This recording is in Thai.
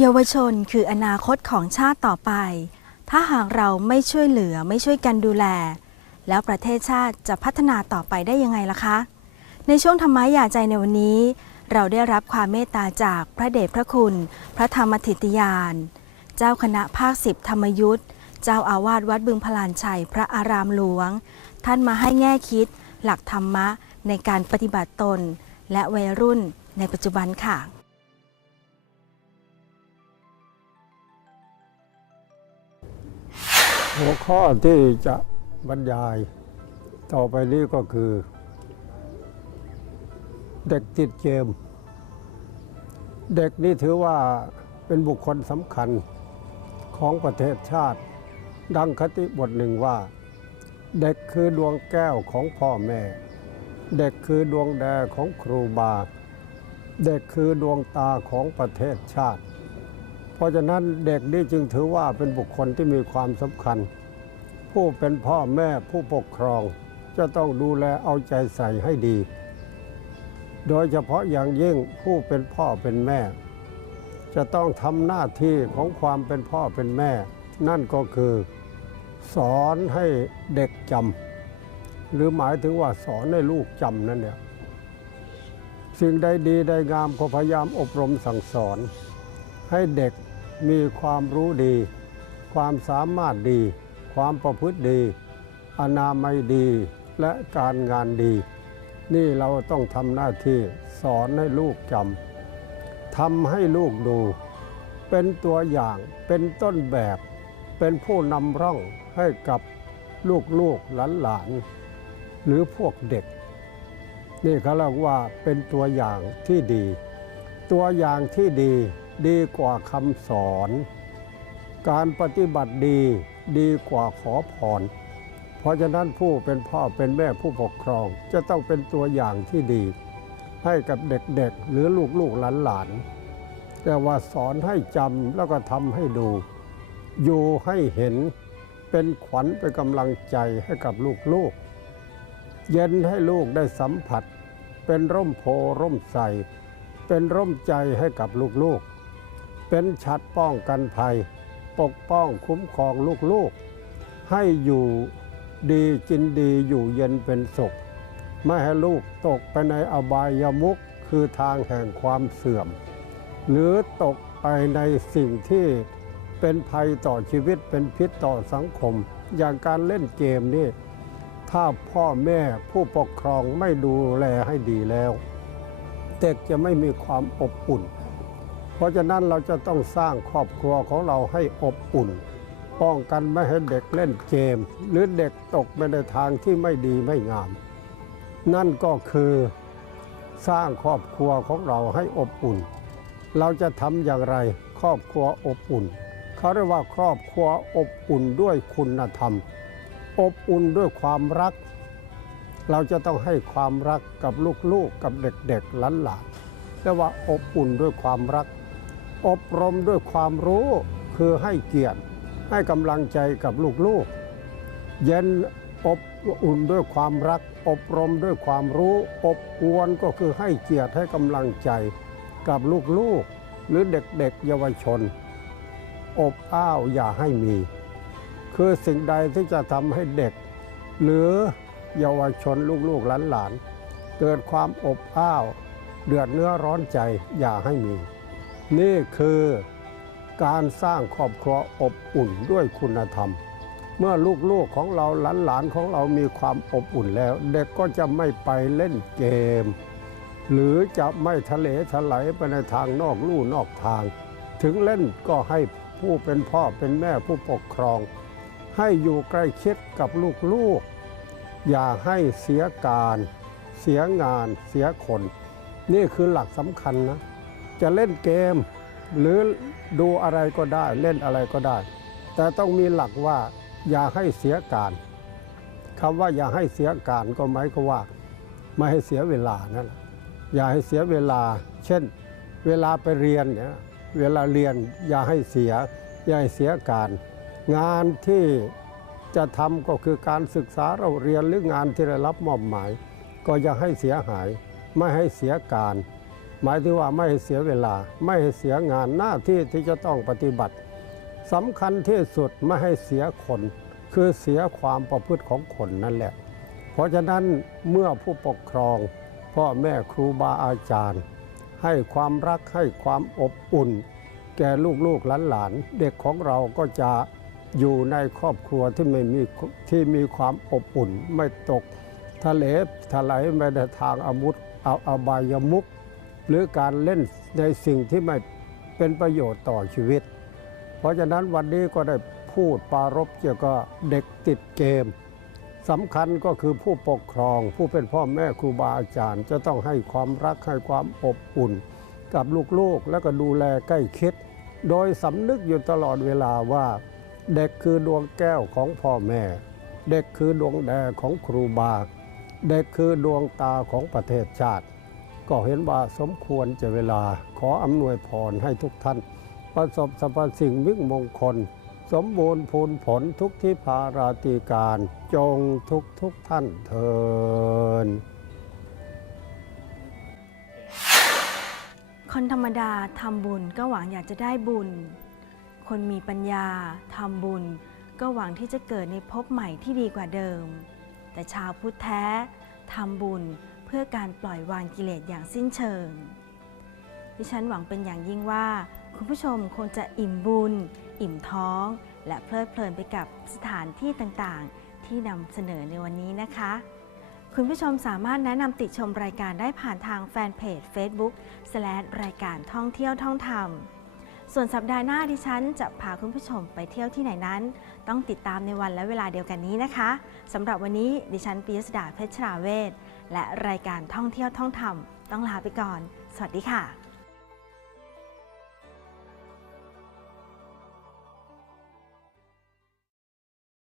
เยาวชนคืออนาคตของชาติต่อไป ถ้าหากเราไม่ช่วยเหลือไม่ช่วยกันดูแล แล้วประเทศชาติจะพัฒนาต่อไปได้ยังไงล่ะคะ ในช่วงธรรมะอยาใจในวันนี้ เราได้รับความเมตตาจากพระเดชพระคุณ พระธรรมธิตยาน เจ้าคณะภาคสิบธรรมยุทธเจ้าอาวาสวัดบึงพลานชัยพระอารามหลวง ท่านมาให้แง่คิด หลักธรรมะในการปฏิบัติตน และวัยรุ่นในปัจจุบันค่ะ หัวข้อที่จะบรรยายต่อไปนี้ก็คือ เด็กติดเกม เด็กนี่ถือว่าเป็นบุคคลสำคัญของประเทศชาติ ดังคติบทหนึ่งว่า เด็กคือดวงแก้วของพ่อแม่ เด็กคือดวงแดของครูบา เด็กคือดวงตาของประเทศชาติ เพราะฉะนั้นเด็กนี่จึงถือว่าเป็นบุคคลที่มีความสำคัญ ผู้เป็นพ่อแม่ผู้ปกครอง จะต้องดูแลเอาใจใส่ให้ดี โดยเฉพาะอย่างยิ่งผู้เป็นพ่อเป็นแม่ จะต้องทำหน้าที่ของความเป็นพ่อเป็นแม่ นั่นก็คือ สอนให้เด็กจำหรือหมายถึงว่าสอนให้ลูกจำนั่นเนี่ยสิ่งใดดีใดงามก็พยายามอบรมสั่งสอน ให้เด็กมีความรู้ดี ความสามารถดี ความประพฤติดี อนามัยดีและการงานดี นี่เราต้องทำหน้าที่สอนให้ลูกจำทำให้ลูกดู เป็นตัวอย่างเป็นต้นแบบ เป็นผู้นำร่องให้กับลูกๆหลานๆหรือพวกเด็ก นี่เขาเรียกว่าเป็นตัวอย่างที่ดี ตัวอย่างที่ดีดีกว่าคำสอน การปฏิบัติดี ดีกว่าขอพร เพราะฉะนั้นผู้เป็นพ่อเป็นแม่ผู้ปกครอง จะต้องเป็นตัวอย่างที่ดี ให้กับเด็กๆ หรือลูกๆหลานๆแต่ว่าสอนให้จำแล้วก็ทำให้ดู อยู่ให้เห็นเป็นขวัญเป็นกำลังใจให้กับลูกๆ เย็นให้ลูกได้สัมผัส เป็นร่มโพร่มใสเป็นร่มใจให้กับลูกๆ เป็นชัดป้องกันภัย ปกป้องคุ้มครองลูกๆ ให้อยู่ดีกินดีอยู่เย็นเป็นสุข ไม่ให้ลูกตกไปในอบายมุขคือทางแห่งความเสื่อม หรือตกไปในสิ่งที่เป็นภัยต่อชีวิตเป็นพิษต่อสังคม อย่างการเล่นเกมนี่ถ้าพ่อแม่ผู้ปกครองไม่ดูแลให้ดีแล้ว เด็กจะไม่มีความอบอุ่น เพราะฉะนั้นเราจะต้องสร้างครอบครัวของเราให้อบอุ่น ป้องกันไม่ให้เด็กเล่นเกม หรือเด็กตกไปในทางที่ไม่ดีไม่งาม นั่นก็คือสร้างครอบครัวของเราให้อบอุ่น เราจะทำอย่างไรครอบครัวอบอุ่น เขาเรียกว่าครอบครัวอบอุ่นด้วยคุณธรรม อบอุ่นด้วยความรัก เราจะต้องให้ความรักกับลูกๆกับเด็กๆหลานๆเรียกว่าอบอุ่นด้วยความรัก อบรมด้วยความรู้คือให้เกียรติ ให้กำลังใจกับลูกๆ เย็นอบอุ่นด้วยความรัก อบรมด้วยความรู้ อบอวนก็คือให้เกียรติให้กำลังใจกับลูกๆ หรือเด็กๆ เยาวชน อบอ้าวอย่าให้มี คือสิ่งใดที่จะทำให้เด็ก หรือเยาวชนลูกๆหลานๆเกิดความอบอ้าว เดือดเนื้อร้อนใจอย่าให้มี นี่คือการสร้างครอบครัวอบอุ่นด้วยคุณธรรม เมื่อลูกๆของเราหลานๆของเรามีความอบอุ่นแล้ว เด็กก็จะไม่ไปเล่นเกม หรือจะไม่ทะเลถลายไปในทางนอกลู่นอกทาง ถึงเล่นก็ให้ผู้เป็นพ่อเป็นแม่ผู้ปกครอง ให้อยู่ใกล้ชิดกับลูกๆ อย่าให้เสียการ เสียงาน เสียคน นี่คือหลักสำคัญนะ จะเล่นเกม หรือดูอะไรก็ได้เล่นอะไรก็ได้ แต่ต้องมีหลักว่าอย่าให้เสียการคำว่าอย่าให้เสียการก็หมายความว่า ไม่ให้เสียเวลานั่นแหละอย่าให้เสียเวลา เช่น เวลาไปเรียนเนี่ยเวลาเรียนอย่าให้เสีย อย่าให้เสียการ งานที่จะทำก็คือการศึกษาเราเรียนหรืองานที่ได้รับมอบหมาย ก็อย่าให้เสียหาย ไม่ให้เสียการ หมายถึงว่าไม่ให้เสียเวลา ไม่ให้เสียงานหน้าที่ที่จะต้องปฏิบัติสำคัญที่สุดไม่ให้เสียคน คือเสียความประพฤติของคนนั่นแหละ เพราะฉะนั้นเมื่อผู้ปกครอง พ่อแม่ครูบาอาจารย์ ให้ความรักให้ความอบอุ่น แก่ลูกๆหลานๆเด็กของเราก็จะอยู่ในครอบครัวที่ไม่มีที่มีความอบอุ่น ไม่ตกทะเลทลายไปในทางอาวุธเอาอบายมุก หรือการเล่นในสิ่งที่ไม่เป็นประโยชน์ต่อชีวิต เพราะฉะนั้นวันนี้ก็ได้พูดปรารบเกี่ยวกับเด็กติดเกมสำคัญก็คือผู้ปกครอง ผู้เป็นพ่อแม่ครูบาอาจารย์ จะต้องให้ความรักให้ความอบอุ่น กับลูกๆ แล้วก็ดูแลใกล้ชิด โดยสำนึกอยู่ตลอดเวลาว่า เด็กคือดวงแก้วของพ่อแม่ เด็กคือดวงแดของครูบา เด็กคือดวงตาของประเทศชาติ ก็เห็นว่าสมควรจะเวลาขออำนวยพรให้ทุกท่าน ประสบสรรพสิ่งมิ่งมงคล สมบูรณ์พูนผลทุกที่พาราตีการ จงทุกทุกท่านเทินคนธรรมดาทำบุญก็หวังอยากจะได้บุญ คนมีปัญญาทำบุญ ก็หวังที่จะเกิดในภพใหม่ที่ดีกว่าเดิม แต่ชาวพุทธแท้ทำบุญ เพื่อการปล่อยวางกิเลสอย่างสิ้นเชิง ดิฉันหวังเป็นอย่างยิ่งว่า คุณผู้ชมคงจะอิ่มบุญ อิ่มท้อง และเพลิดเพลินไปกับสถานที่ต่างๆ ที่นำเสนอในวันนี้นะคะ คุณผู้ชมสามารถแนะนำติชมรายการได้ผ่านทางแฟนเพจ Facebook รายการท่องเที่ยวท่องธรรม ส่วนสัปดาห์หน้าดิฉันจะพาคุณผู้ชมไปเที่ยวที่ไหนนั้น ต้องติดตามในวันและเวลาเดียวกันนี้นะคะสำหรับวันนี้ดิฉันปิยสดาเพชรราเวศและรายการท่องเที่ยวท่องธรรมต้องลาไปก่อน สวัสดีค่ะ